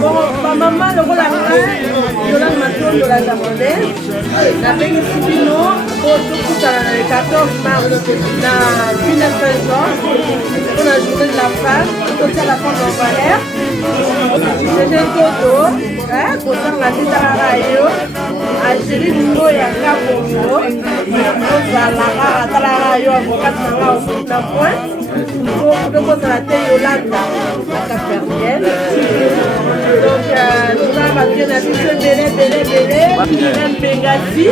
Bon, ma maman, le rôle à faire, je l'ai maintenant de la japonaise. La Bénéficino, pour tout ça, le 14 mars, la ville de Saint-Jean, pour la journée de la femme, tout ça, la femme en valeur. J'ai un toto, pour ça, la vie de la rayo, Algérie, Nino et Aka Bongo, la rayo, avocat, la rayo, la pointe. Donc, on a été Yolanda, la Capernienne. Donc, nous avons bien habitué, Bélé, Irène Bengati,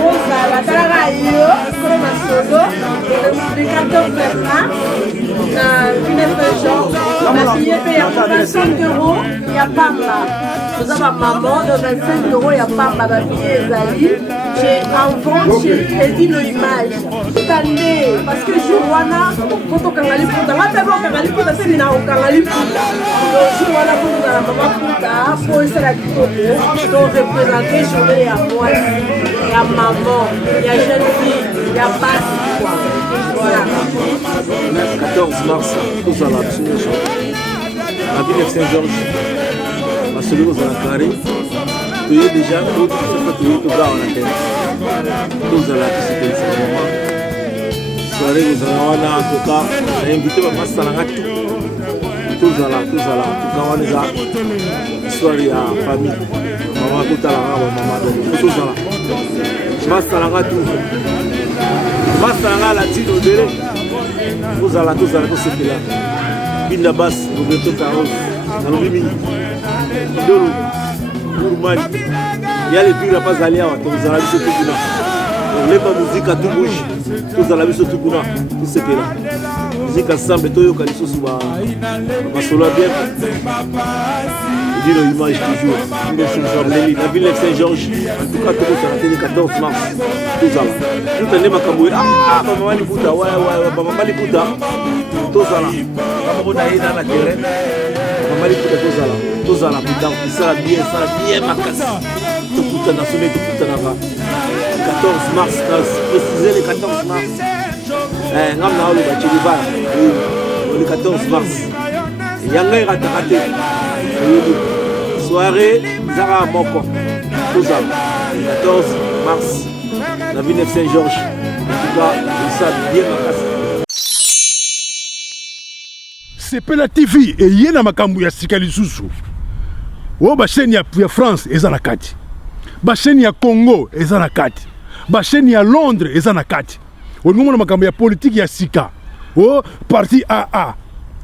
Rosa, la Tarayo, comme un solo, le 14 mars, le 9 juin, la fille paye à 25 €, il n'y a pas là. Nous avons maman, de 25 €, il n'y a pas ma fille Ezali. J'ai en vente chez Edino Image. Cette année, parce que Jourwana, quand on Kangali Pouta, on a Kangali Pouta, c'est Mina au Kangali Pouta. Donc, Jourwana, pour nous, la maman Pouta, pour essayer la Kitoto, donc représenter journée à moi, il y a maman, il y a jeune fille, il y a basse, quoi. Voilà. Le 14 mars, tous à la la ville de Saint-Georges, à celui où on a carré, tu es déjà tout ce bras en la tête. Tous à la c'était ce moment. Soirée, nous allons en tout cas, on a invité ma masse à la gâteau. Tous à la, tout cas, on est là. Soirée à famille. Maman, tout à la, maman, tous à la. Masse à la gâteau. Masse à la latine au délai. Tous à la, tout c'était là. Binda basse, nous devons tout à l'heure. Dans le mimi. Il y a les buts à pas aller à la vie sur tout le monde. Les musique à tout bouge, tout à la vie sur tout le monde. Tout ce qui est là. Musique ensemble, tout le monde ma solo bien. Il dit l'image toujours. La ville de Saint-Georges, en tout cas, tout le 14 mars. Tout ça là. Tout le monde m'a dit, ah, maman Liputa, ouais, maman Liputa. Tout ça là. Maman Naïna dans la terrain. Maman Liputa, tout ça là. Tout ça là, ça va bien marqué. Tout le temps, tout le temps. 14 mars, précisez le 14 mars. Le 14 mars. Yanga ira takate. Soirée, Zara Moko. Tout ça. 14 mars. La ville de Saint-Georges. En tout cas, ça bien marqué. Sepela TV et yena makambu ya sika lisusu. O ba chaîne ya France eza na kati. Ba chaîne ya Congo eza na kati. Ba chaîne ya Londres eza na kati. O ngomona makambu ya politique ya sika. O parti AA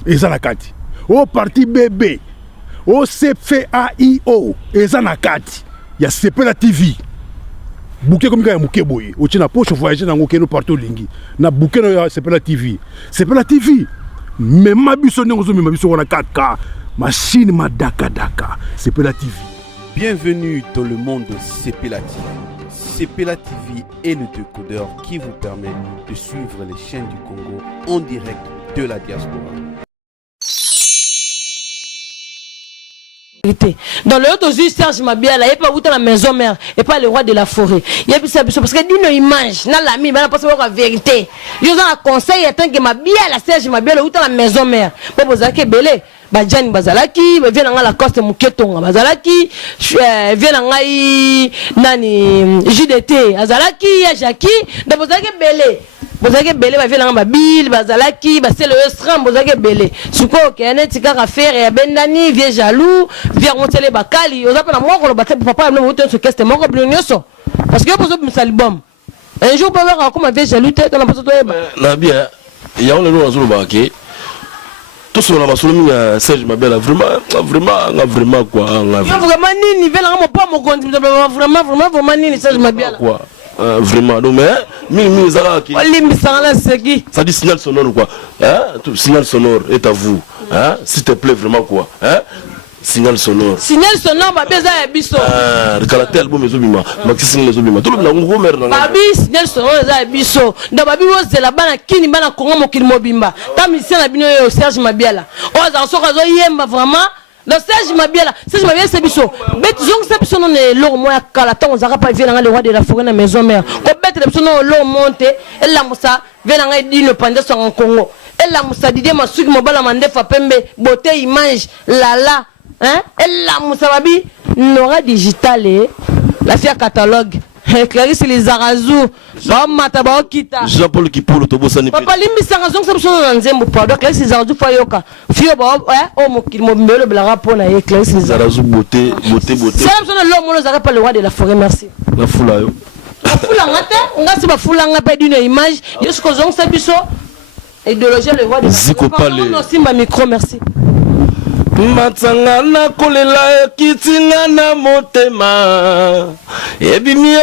eza na kati. O parti BB. O CFAIO eza na kati. Ya Sepela TV. Bouquet comme ya muke boye. O tina poche voyager na ngokeno partout lingi. Na bouquet no ya Sepela TV. Sepela TV. Mais ma biso n'est pas biso on a 4K machine ma daka Sepela TV. Bienvenue dans le monde de Sepela TV. Sepela TV est le décodeur qui vous permet de suivre les chaînes du Congo en direct de la diaspora. Dans le haut aux Serge Mabiala, il n'y a pas où la maison mère et pas le roi de la forêt. Il y a plus ça parce que dit nos images, n'a l'ami, mais pas la vérité. Ils ont un conseil tant que Mabiala, Serge Mabiala, où la maison mère. Pour vous avez belé, Badjani Bazalaki, vient à la coste Muketonga Bazalaki, vient à Nani JDT, Azalaki, Jackie, donc vous avez belé. Vous avez belé, vous avez un Bill, Bazalaki, c'est le Estram, vous avez belé. Souko, qui a un petit affaire, et Bendani, vieux jaloux, vieux monter les bacali, vous avez un mort, le bâtiment, papa, nous avons ce qu'est-ce que mort, parce que vous avez un album. Un jour, vous avez un comme un vieux jaloux, tête, on a pas de la bien, il y a un nom à Zoubaké. Tout ce qu'on a souligné, Serge Mabiala, vraiment quoi. Vraiment, ni veut la pas mon compte, vraiment, ni Serge Mabiala. Quoi? Vraiment, non, mais ça dit signal sonore quoi. Tout signal sonore est à vous. S'il te plaît, vraiment quoi. Signal sonore. Signal sonore, ma beza et biso. Le caractère album est obima. Maxi signal est obima. Tout le monde a un gros Babi, signal sonore est biso. Dans Babi, c'est la bana kini bana Congo mo kini mobimba. Tam ici na bino yo Serge Mabiala. Oh, ça sort à yemba vraiment. Le Serge Mabiala, c'est biso. Bet zong c'est biso non l'or moi kala tant on zara pas vient le roi de la forêt na maison mère. Ko bet le biso non l'or monte et la musa vient nga dit le pande sur en Congo. Et la musa didé ma suki mobala mande fa pembe beauté image lala hein et la musababi Nora digital la fia catalogue Clarisse les Arazou ba mata ba okita Jean-Paul Kipolo to bosani papa limbi sangazon ça biso na nzembo pardon Clarisse les Arazou fa yoka fio ba o mokili mo mbelo bela rapona ye Clarisse les Arazou beauté ça biso na l'homme nous arrête pas le roi de la forêt merci la foula yo foula ngate ngasi ba foula ngapa d'une image yesu ko zong ça biso idéologie le roi de la forêt non simba micro merci Matsanga na kolela kitinga na motema ebimi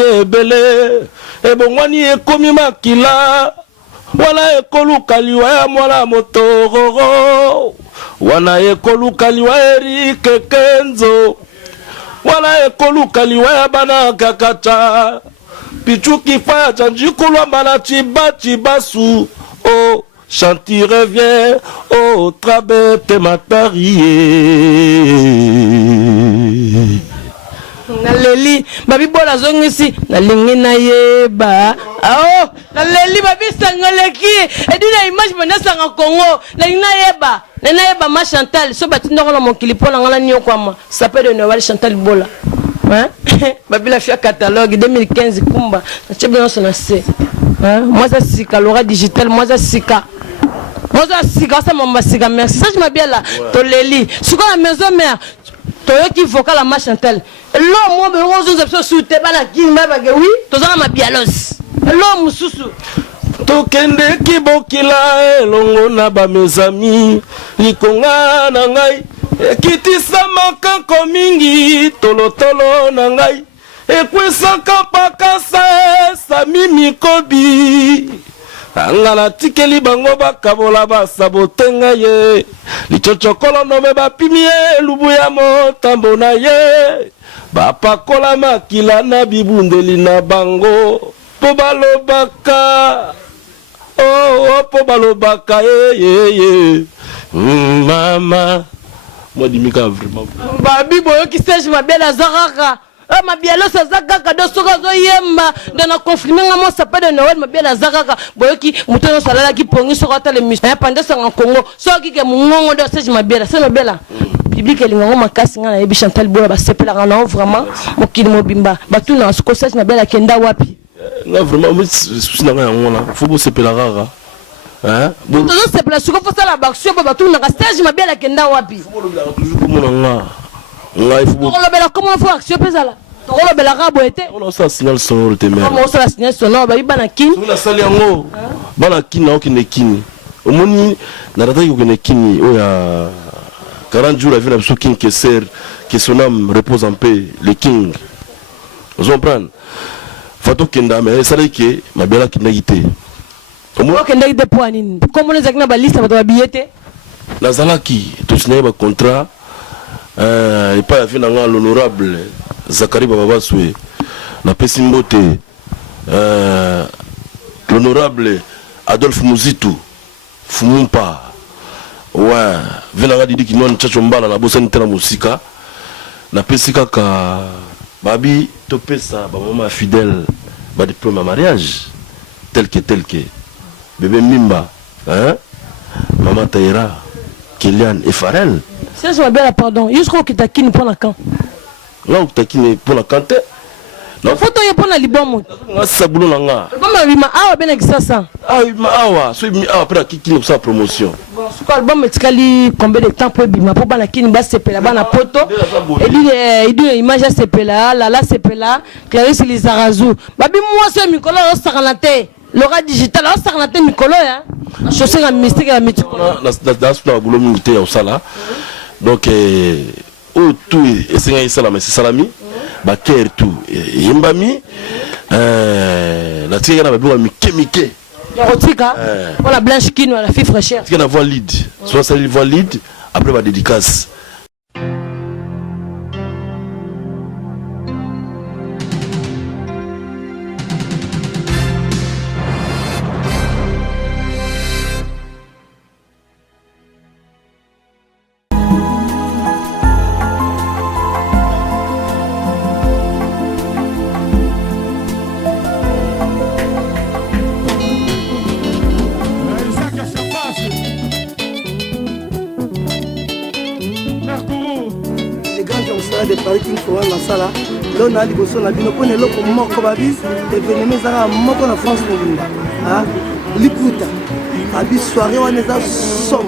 ebele ebongwani ekomi makila wala ekoluka liwa ya mwana motororo wana ekoluka liwa Erike Kenzo wala ekoluka liwa ya bana kakata pichuki fa chanjikulwa mbala chibasu oh Chanti revient au trabete matarié. Naleli babi bola zongisi nalingi na yeba oh naleli babi sangoleki edina image menasa nga Congo nalingi na yeba ma Chantal so batindoko na mokili pona ngala niyo kwama s'appelle de Noël Chantal Bola hein babi la fia catalogue 2015 kumba na chebe no sona se hein moi ça sika Laura digital moi ça sika ça m'a sika merci ça je m'appelle là toleli sur la maison mère toyoki vocal la ma Chantal lo mo be rozo zepso soute bana kimba bage oui tozana mabialos lo mususu tokende kibokila elongo na ba mes amis likonga na ngai ekitisa makanko mingi tolotolo na ngai ekwesaka pakasa sami mikobi angala tikeli bango bakabola basabotenga ye lichochokolo nome bapimie lubu ya motambo na ye bapakola makila na bibundeli na bango po balobaka po balobaka mama moi dimika vraiment babi boyoki stage mabela zaraka mabialo sazaka do soka zo yemba dans confirmer ngamo sapé de Noël mabiala zakaka boyoki mutono salala ki pongi soka ta le mission pendant ça en Congo soki ke mungongo do stage mabiala c'est mabiala public elingo makasi ngana yebi Chantal Bola ba sepela ngana vraiment mokili mobimba batu na soko stage mabiala kenda wapi na vraiment souci na ngana faut bo sepela rara hein bo to sepela soko faut ça la baction batu na stage mabiala kenda wapi faut lo toujours comme nga ngai faut on le bela comment faut action pesala to le bela rabo était on ça signal sonore te mère comment ça signal sonore ba bana kin na sali yango bana kin na okine kini omoni na rata ko kine kini o ya 40 jours avec la king Kesser que son âme repose en paix le king vous comprenez fato kenda mais ça dit que ma bela kinagité comment kenda ite pour nini comment les akna ba liste ba billet na zalaki to signer ba contrat et pas finalement l'honorable Zakari Bababaswe na Pesimbote l'honorable Adolphe Muzitu Fumumpa ouais venanga didi kinon chachombala na bosani tena musika na pesika ka babi to pesa ba mama fidèle ba diplôme à mariage tel que bébé Mimba hein maman Taïra Kylian et Farel. C'est ça bien pardon. Jusqu'au que t'as qui pour la camp. Là où t'as qui pour la canté. La photo est pour la libon. Nga sabulo na nga. Comment il m'a ah ben ça. Ah il m'a ah so mi ah après qui nous sa promotion. Bon, ce album est combien de temps pour bima pour bana qui ba sepela bana poto. Et il dit image sepela la sepela Clarisse les Arazou. Babi moi c'est Mikolo Saranate. Laura digital Saranate Mikolo hein. Chaussée en mystique à mythique. Na boulot milité au sala. Donc tout et c'est ça mais c'est salami. Ba ker tout yimbami na tika na babi wa mikemike. La rotika on la blanche kino la fille fraîcheur. Tika na voix lead. Soit ça voix lead après ba dédicace. fonctionnaire de Paris King Forum Masala donc na liboso na bino pona eloko moko babi événement ezaka moko na France mobimba liputa abi soirée wana eza somme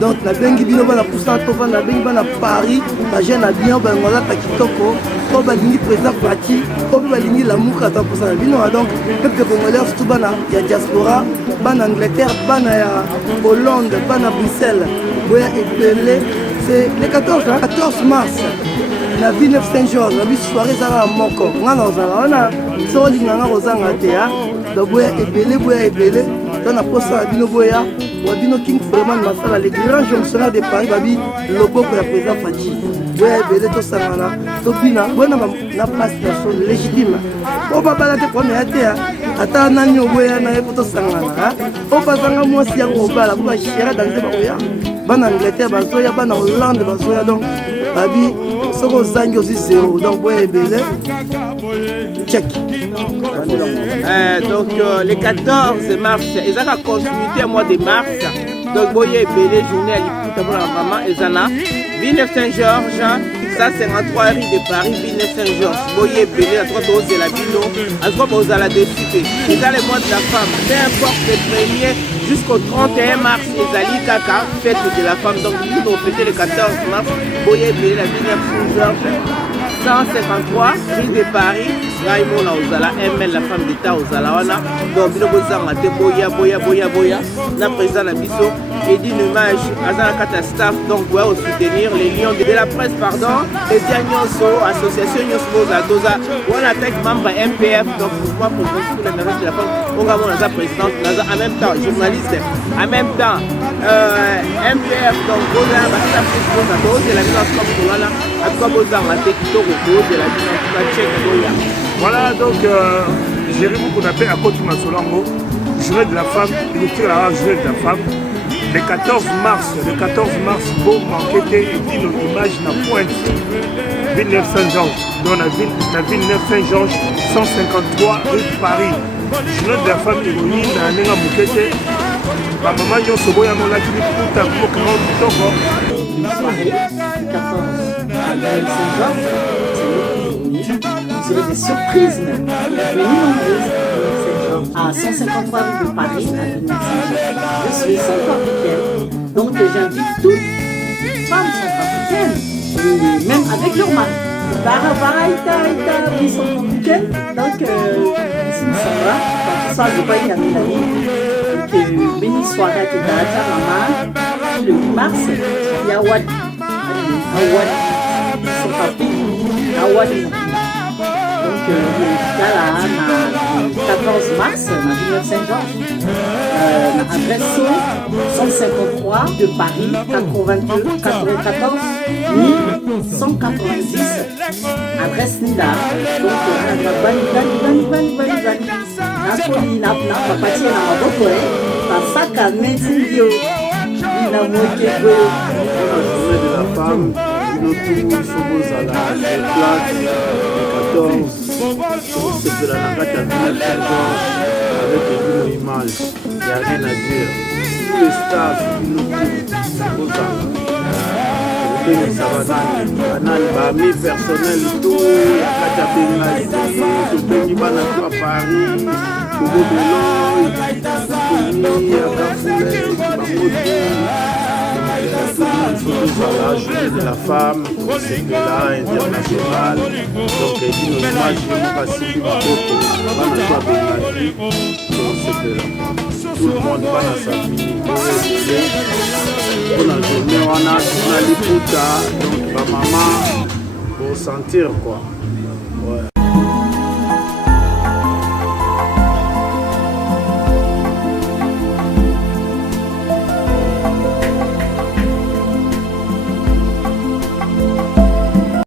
donc nabengi bino bana poussa tofa nabengi bana Paris bajeune na bien bangolaka kitoko po balingi président Fati po balingi lamuka ta poussa na bino donc peuple congolais surtout bana ya diaspora bana Angleterre bana ya Hollande bana Bruxelles boya epele c'est le 14 mars la ville de Saint-Georges la soirée ezala moko nga na ozala wana so olinganga kozanga te donc boya ebele dans la poste à Bino Boya, Wabino King Foreman Masala, les grands fonctionnaires de Paris, Babi, Lobo pour la présidente Fati. Oui, Bélé, tout ça, Topina, bonne na place légitime. Au papa, la première terre, attends, Nanyo Boya, Naepoto Sangana, au Pasanga, moi, si on va la bouche, chérie, dans le Boya, Ban Angleterre, Basoya, Ban Hollande, Basoya, donc, Babi, Soko Zangi aussi zéro, donc, Boya, Bélé, check. Donc le 14 mars, ils ont la continuité au mois de mars. Donc Boye Bélé, journée à l'écoute pour la maman Ezana. Villeneuve Saint-Georges, 153 rue de Paris, Villeneuve Saint-Georges. Boye Bélé, la 3 doses de la Bino, à 3 doses à la décité. C'est dans le mois de la femme, peu importe le 1er jusqu'au 31 mars, Ezali Kaka, fête de la femme. Donc nous avons fêté le 14 mars, Boye Bélé, la Villeneuve Saint-Georges. 153 rue de Paris, Raimona Ozala, ML, la femme d'État Ozala, donc Bino Bozanga, Boya, la président la Bisso, et dit hommage à Zanakata staff, donc ouais, au soutenir les lions de la presse, pardon, les Diagnoso, association Nyosmo, la Doza, on attaque membre MPF, donc mouvement pour la mairie de la femme, on va la présidente, en même temps, journaliste, en même temps, MPF, donc Boza, la Dose, et la mise en place pour là, à quoi Bozanga, voilà donc Jérémy qu'on appelle à côté de Solango, journée de la femme, il tire la journée de la femme. Le 14 mars, beau manqué et dit nos images na pointe. Villeneuve Saint-Georges, dans la Villeneuve Saint-Georges, 153 rue de Paris. Journée de la femme héroïne, na nenga mukete. Ma maman yon sobo ya mola kini puta pour 40 toko. Une soirée, 14 à Saint-Georges, vous aurez des surprises même. Venez nombreuses à 153 rue de Paris, à Villeneuve Saint-Georges. Je suis centrafricaine, donc j'invite toutes les femmes centrafricaines, et même avec leur mari. Ils sont centrafricaines, donc ici nous sommes là, donc ça je vais y aller. Donc béni soirée à Kédata, maman, le 8 mars, il y a Wad. Donc là, le 14 mars, à Villeneuve Saint-Georges, adresse 153 de Paris, 92 94 190, adresse Nida. Donc, c'est de la nagata avec une image, il n'y a rien à dire. Tous les staffs, amis personnels, tout, il y a à Paris, la journée de la femme, c'est là international. Donc, il dit nos images de Passy, tout le monde va dans sa famille. On a journée, on a l'écoute, donc ma maman, pour sentir quoi. Ouais.